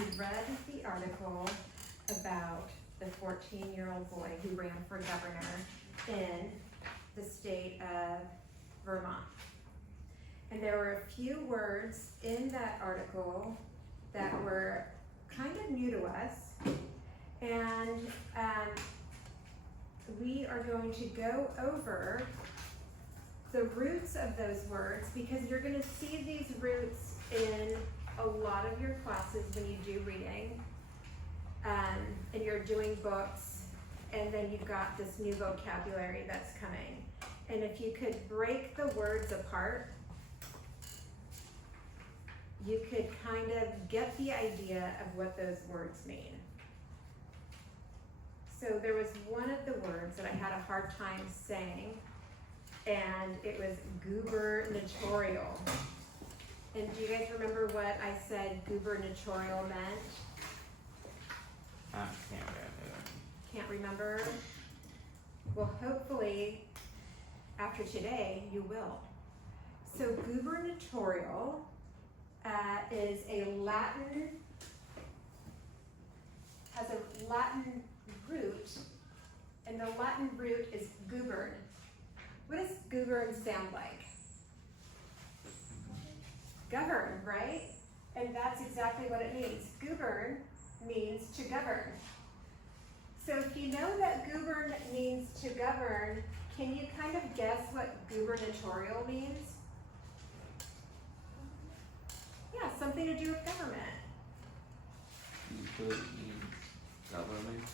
we read the article about the 14-year-old boy who ran for governor in the state of Vermont. And there were a few words in that article that were kind of new to us. And we are going to go over the roots of those words, because you're going to see these roots in a lot of your classes when you do reading, and you're doing books, and then you've got this new vocabulary that's coming. And if you could break the words apart, you could kind of get the idea of what those words mean. So there was one of the words that I had a hard time saying, and it was gubernatorial. And do you guys remember what I said gubernatorial meant? I can't remember. Can't remember? Well, hopefully after today you will. So gubernatorial is a Latin, has a Latin root, and the Latin root is gubern. What does gubern sound like? Govern, right? And that's exactly what it means. Gubern means to govern. So if you know that gubern means to govern, can you kind of guess what gubernatorial means? Yeah, something to do with government. Usually means government.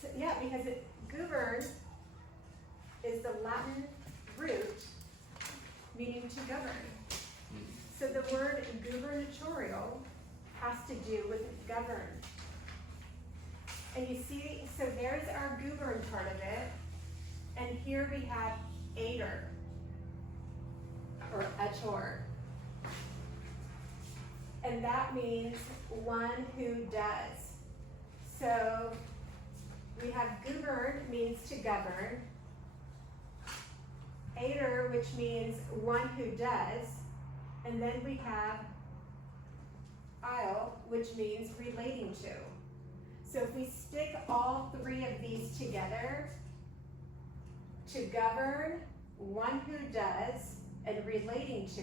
So, yeah, because govern is the Latin root meaning to govern. So the word gubernatorial has to do with govern. And you see, so there's our gubern part of it, and here we have ator, or ator. And that means one who does. So we have gubern means to govern, ator, which means one who does, and then we have il, which means relating to. So if we stick all three of these together, to govern, one who does, and relating to,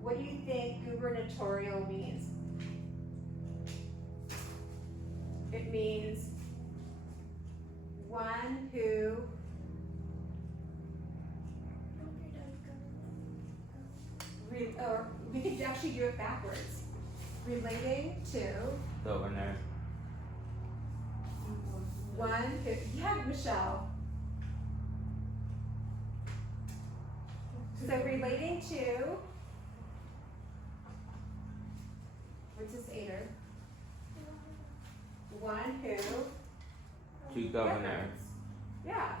what do you think gubernatorial means? It means one who or we could actually do it backwards. Relating to Governor. one who, yeah, Michelle. So relating to, what's this ator? One who To governor. governs. Yeah.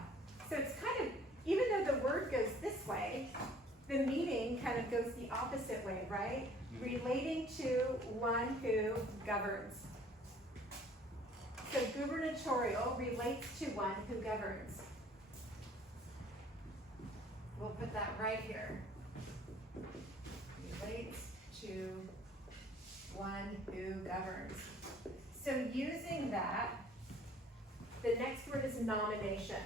So it's kind of, even though the word goes this way, the meaning kind of goes the opposite way, right? Relating to one who governs. So gubernatorial relates to one who governs. We'll put that right here. Relates to one who governs. So using that, the next word is nomination.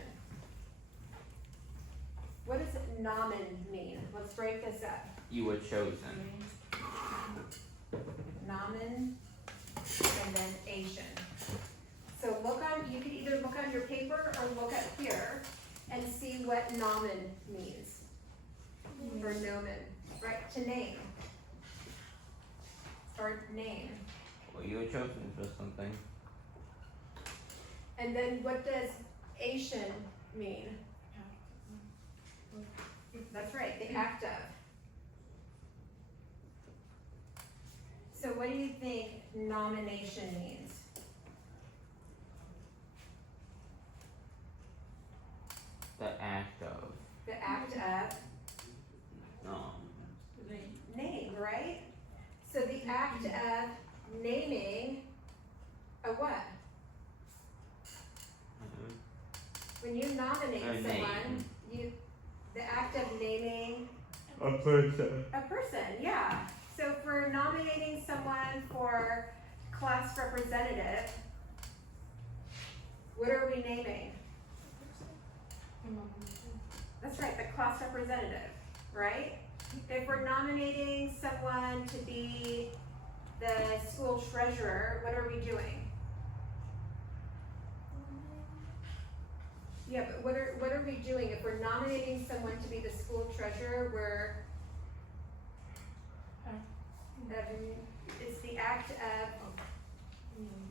What does nomin mean? Let's break this up. You were chosen. Nomin, and then Asian. So look on, you can either look on your paper or look up here and see what nomin means. Or nomen, right, to name. Or name. Well, you were chosen for something. And then what does Asian mean? That's right, the act of. So what do you think nomination means? The act of. The act of No. name, right? So the act of naming a what? When you nominate A someone, the act of naming A person. a person, yeah. So if we're nominating someone for class representative, what are we naming? That's right, the class representative, right? If we're nominating someone to be the school treasurer, what are we doing? Yeah, but what are we doing? If we're nominating someone to be the school treasurer, we're it's the act of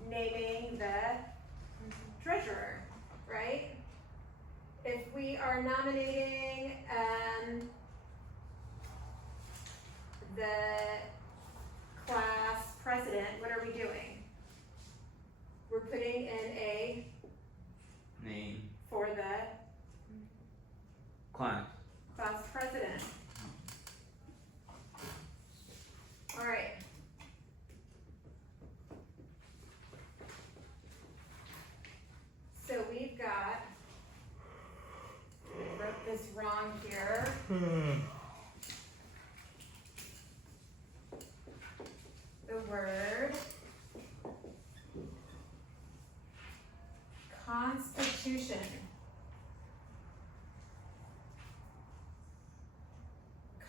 naming the treasurer, right? If we are nominating the class president, what are we doing? We're putting in a Name. for the Class. class president. Alright. So we've got, I wrote this wrong here. The word constitution.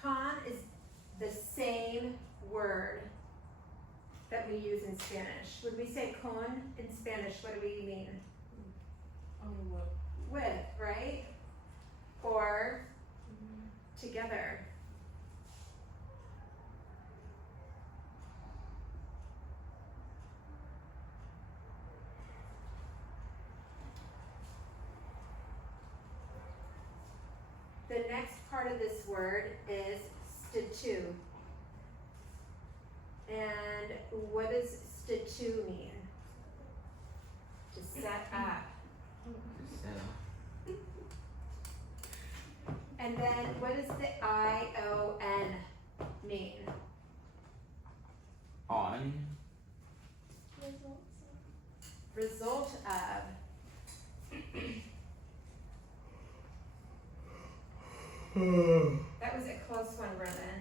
Con is the same word that we use in Spanish. When we say con in Spanish, what do we mean? With, right? Or together. The next part of this word is statu. And what does statu mean? To set up. And then what does the I-O-N mean? On. Result of. That was a close one, Roman.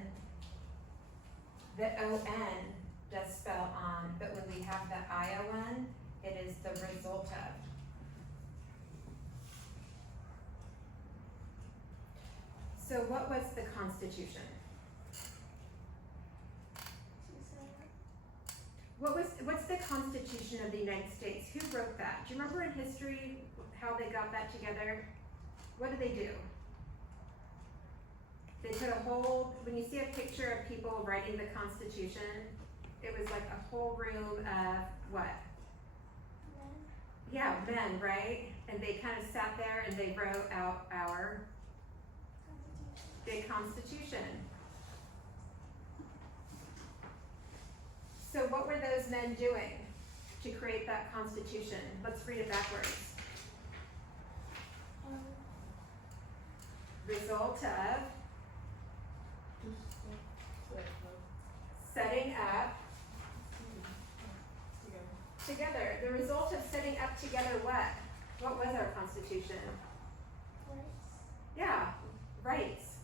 The O-N does spell on, but when we have the I-O-N, it is the result of. So what was the Constitution? What's the Constitution of the United States? Who wrote that? Do you remember in history how they got that together? What did they do? They put a whole, when you see a picture of people writing the Constitution, it was like a whole room of what? Men. Yeah, men, right? And they kind of sat there and they wrote out our big Constitution. So what were those men doing to create that Constitution? Let's read it backwards. Result of setting up together. The result of setting up together what? What was our Constitution? Rights. Yeah, rights.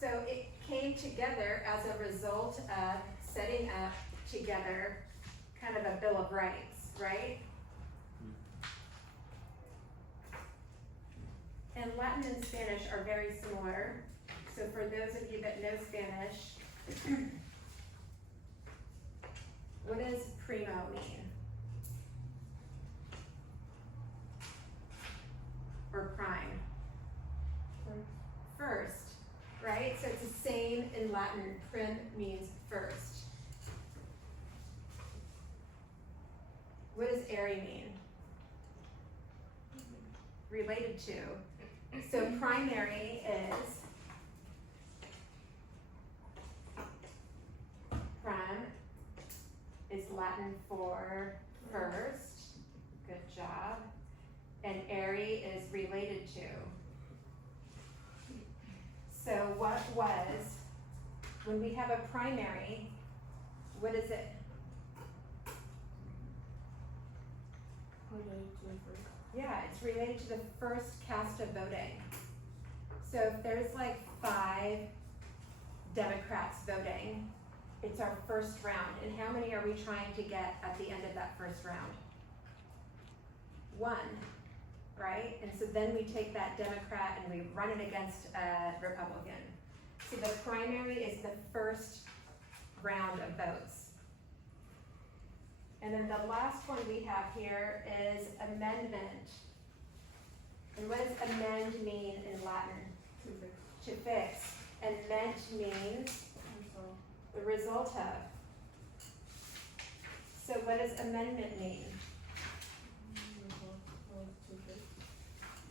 So it came together as a result of setting up together kind of a Bill of Rights, right? And Latin and Spanish are very similar. So for those of you that know Spanish, what does primo mean? Or prime? First, right? So it's the same in Latin. Prim means first. What does ere mean? Related to. So primary is prim is Latin for first. Good job. And ere is related to. So what was, when we have a primary, what is it? Yeah, it's related to the first cast of voting. So if there's like 5 Democrats voting, It's our first round, and how many are we trying to get at the end of that first round? 1, right? And so then we take that Democrat and we run it against a Republican. So the primary is the first round of votes. And then the last one we have here is amendment. And what does amend mean in Latin? To fix. And ment means the result of. So what does amendment mean?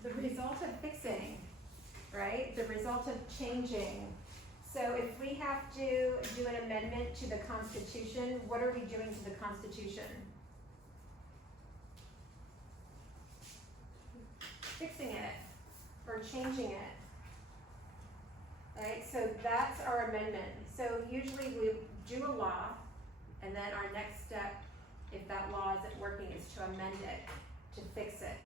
The result of fixing, right? The result of changing. So if we have to do an amendment to the Constitution, what are we doing to the Constitution? Fixing it or changing it. Right, so that's our amendment. So usually we do a law, and then our next step, if that law isn't working, is to amend it.